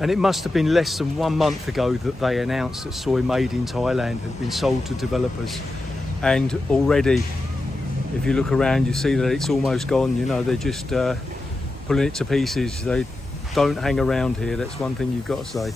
And it must have been less than 1 month ago that they announced that Soi Made in Thailand had been sold to developers. And already, if you look around, you see that it's almost gone. You know, they're just pulling it to pieces. They don't hang around here. That's one thing you've got to say.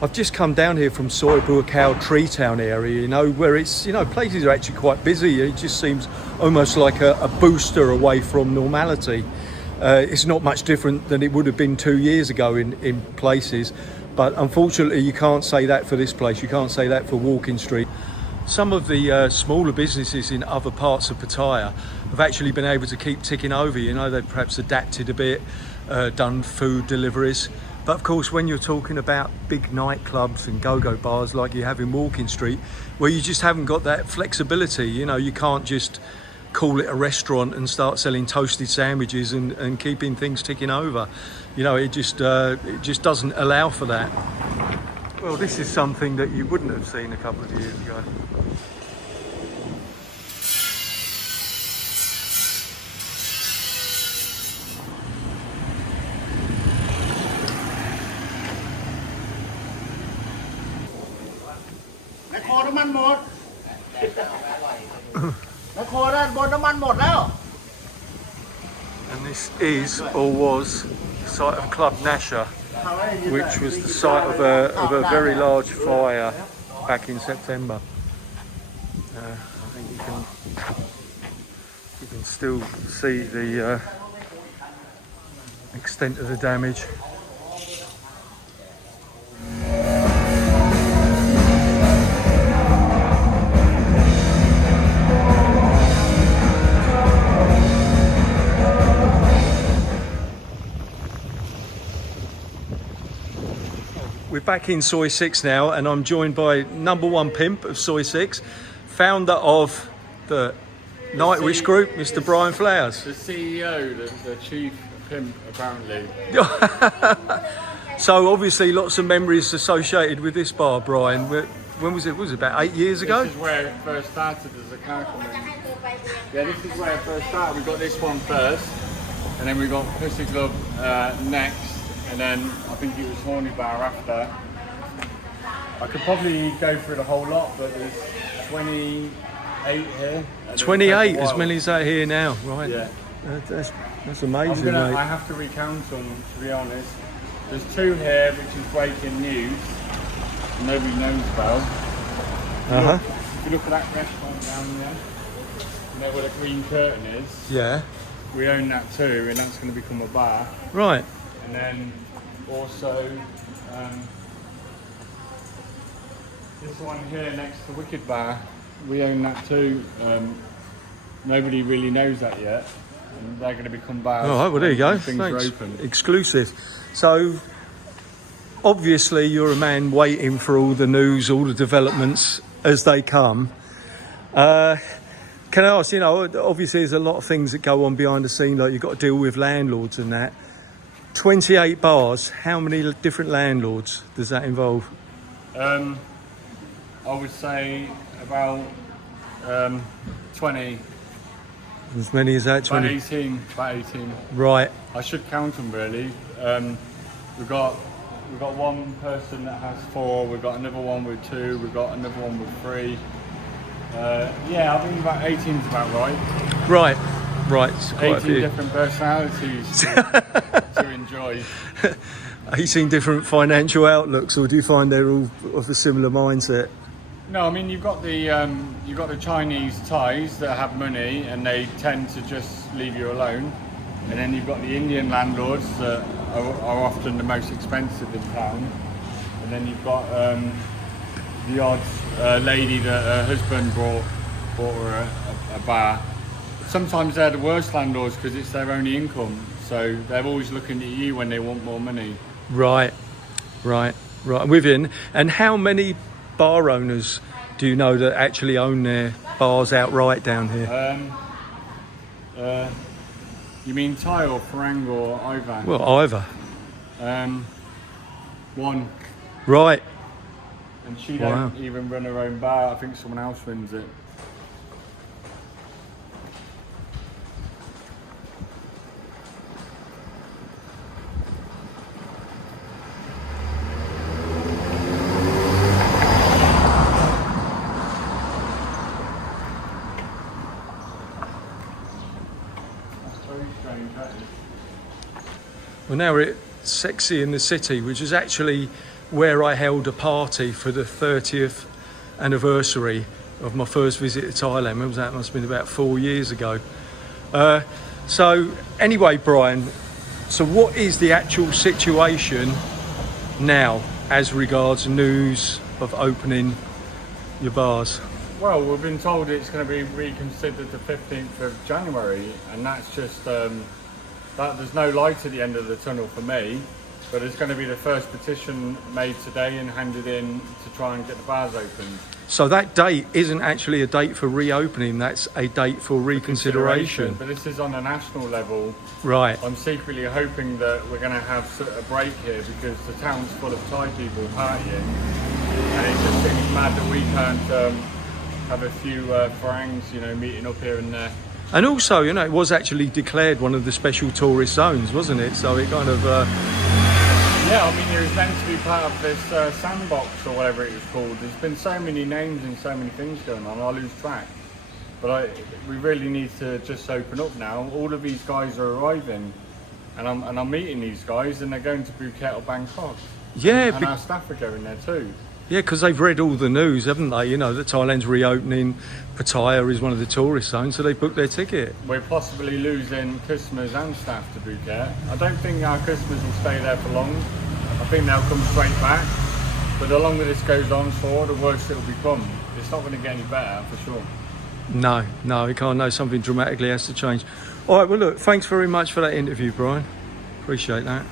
I've just come down here from Soi Buakau Tree Town area, you know, where it's, you know, places are actually quite busy. It just seems almost like a booster away from normality. It's not much different than it would have been 2 years ago in places, but unfortunately you can't say that for this place. You can't say that for Walking Street. Some of the smaller businesses in other parts of Pattaya have actually been able to keep ticking over. You know, they've perhaps adapted a bit, done food deliveries. But of course, when you're talking about big nightclubs and go-go bars like you have in Walking Street, where you just haven't got that flexibility, you know, you can't just call it a restaurant and start selling toasted sandwiches and keeping things ticking over. You know, it just doesn't allow for that. Well, this is something that you wouldn't have seen a couple of years ago. And this is, or was, the site of Club Nasha, which was the site of a very large fire back in September. I think you can still see the extent of the damage. We're back in Soi 6 now, and I'm joined by #1 pimp of Soi 6, founder of the Nightwish Group, Mr. Bryan Flowers. The CEO, the chief pimp, apparently. So obviously lots of memories associated with this bar, Bryan. When was it? Was it about 8 years ago? This is where it first started as a car company. Yeah, this is where it first started. We got this one first, and then we got Pussy Club next. And then I think it was Horny Bar after. I could probably go through the whole lot, but there's 28 here. 28, as many as that here now, right? Yeah. That's amazing, mate. I have to recount them, to be honest. There's 2 here, which is breaking news. Nobody knows about. If you look at that restaurant down there, you know where the green curtain is? Yeah. We own that too, and that's going to become a bar. Right. And then also this one here next to Wicked Bar, we own that too. Nobody really knows that yet, and they're going to become bars. All right, well there you go. Things Thanks. are open. Exclusive. So obviously you're a man waiting for all the news, all the developments as they come. Can I ask, you know, obviously there's a lot of things that go on behind the scene, like you've got to deal with landlords and that. 28 bars, how many different landlords does that involve? I would say about 20. As many as that? 20? About 18. Right. I should count them really. We've got one person that has 4, we've got another one with 2, we've got another one with 3. Yeah, I think about 18 is about right. Right. 18 different personalities to enjoy. 18 different financial outlooks, or do you find they're all of a similar mindset? No, I mean you've got the Chinese Thais that have money and they tend to just leave you alone, and then you've got the Indian landlords that are often the most expensive in town, and then you've got the odd lady that her husband bought her a bar. sometimes they're the worst landlords because it's their only income. So they're always looking at you when they want more money. Right. Within, and how many bar owners do you know that actually own their bars outright down here? You mean Thai or Farang or Ivan? Well, either. One. Right. And she don't even run her own bar. I think someone else runs it. Well, now we're at Sexy in the City, which is actually where I held a party for the 30th anniversary of my first visit to Thailand. When was that? Must have been about 4 years ago. So anyway, Bryan, so what is the actual situation now as regards news of opening your bars? Well, we've been told it's going to be reconsidered the 15th of January, and that's just that there's no light at the end of the tunnel for me, but it's going to be the first petition made today and handed in to try and get the bars opened. So that date isn't actually a date for reopening, that's a date for reconsideration. But this is on a national level. Right. I'm secretly hoping that we're going to have a break here because the town's full of Thai people partying, and it just seems mad that we can't have a few Farangs, meeting up here and there. And also, it was actually declared one of the special tourist zones, wasn't it? So it kind of... Yeah, I mean, it was meant to be part of this sandbox or whatever it was called. There's been so many names and so many things going on, I lose track. But we really need to just open up now. All of these guys are arriving, and I'm meeting these guys, and they're going to Phuket or Bangkok. Yeah. And our staff are going there too. Yeah, because they've read all the news, haven't they? That Thailand's reopening, Pattaya is one of the tourist zones, so they've booked their ticket. We're possibly losing customers and staff to Phuket. I don't think our customers will stay there for long. I think they'll come straight back. But the longer this goes on for, the worse it'll become. It's not going to get any better, for sure. No, it can't. No, something dramatically has to change. All right, well, look, thanks very much for that interview, Bryan. Appreciate that.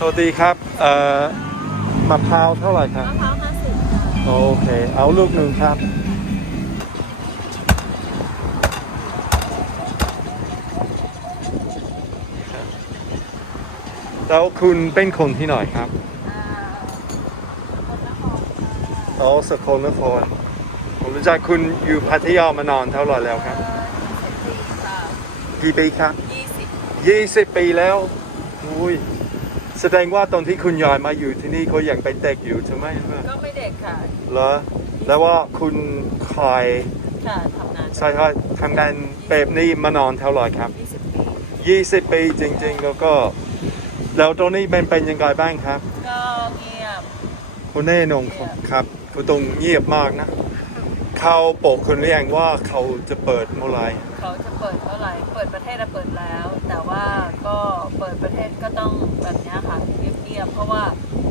สวัสดีครับมะพร้าวเท่าไหร่ครับมะพร้าว50โอเคเอาลูกหนึ่งครับแล้วคุณเป็นคนที่ไหนครับสกลนครผมรู้จักคุณอยู่พัทยามานานเท่าไหร่แล้วครับกี่ปีครับ20 ปีแล้วอุ้ยแสดงว่าตอนที่คุณยายมาอยู่ที่นี่ก็ยังเป็นเด็กอยู่ใช่ไหมก็ไม่เด็กค่ะเหรอแล้วว่าคุณคอยทำงานใช่ครับทำงานแบบนี้มานานเท่าไหร่ครับ20 ปีจริงๆแล้วตอนนี้เป็นยังไงบ้างครับก็เงียบคุณแน่นอนครับคุณต้องเงียบมากนะเขาบอกคุณหรือยังว่าเขาจะเปิดเมื่อไหร่เขาจะเปิดเมื่อไหร่เปิดประเทศเปิดแล้วแต่ว่าก็เปิดประเทศก็ต้องแบบนี้ค่ะเงียบๆเพราะว่า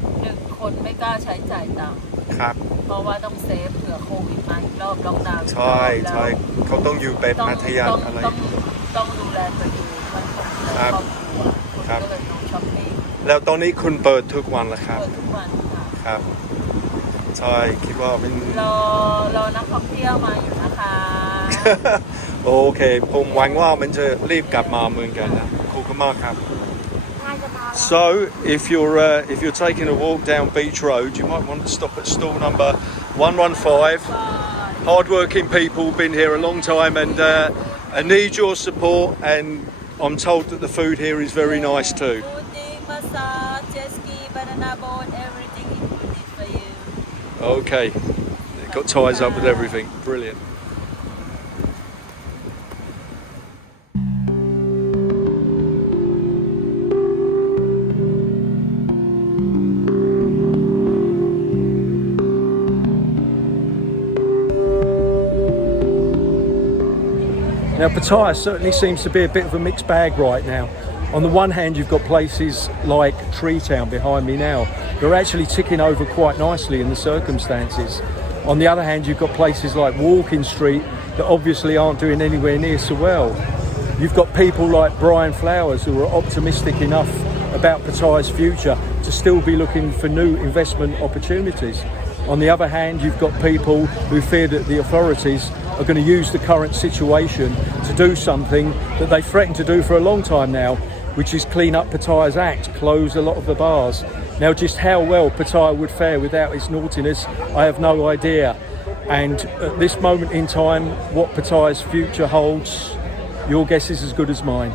1 คนไม่กล้าใช้จ่ายตังค์ครับเพราะว่าต้องเซฟเผื่อโควิดมาอีกรอบล็อกดาวน์ใช่เขาต้องอยู่เป็นมัธยมอะไรต้องดูแลตัวเอง มันคง ครับ ความกลัวคนก็เลยลงช้อปปิ้ง แล้วตอนนี้คุณเปิดทุกวันเหรอครับ เปิดทุกวันค่ะครับใช่คิดว่าเป็น รอนักท่องเที่ยวมาอยู่นะคะ โอเคผมหวังว่ามันจะรีบกลับมาเหมือนกันนะขอบคุณมากครับ So if you're taking a walk down Beach Road, you might want to stop at stall number 115. Hard-working people, been here a long time, and I need your support. And I'm told that the food here is very nice too. Pudding, massage, jet ski, banana boat, everything included for you. Okay, it got ties up with everything. Brilliant. Now Pattaya certainly seems to be a bit of a mixed bag right now. On the one hand, you've got places like Tree Town behind me now. They're actually ticking over quite nicely in the circumstances. On the other hand, you've got places like Walking Street that obviously aren't doing anywhere near so well. You've got people like Bryan Flowers who are optimistic enough about Pattaya's future to still be looking for new investment opportunities. On the other hand, you've got people who fear that the authorities are going to use the current situation to do something that they threatened to do for a long time now, which is clean up Pattaya's act, close a lot of the bars. Now, just how well Pattaya would fare without its naughtiness, I have no idea. And at this moment in time, what Pattaya's future holds, your guess is as good as mine.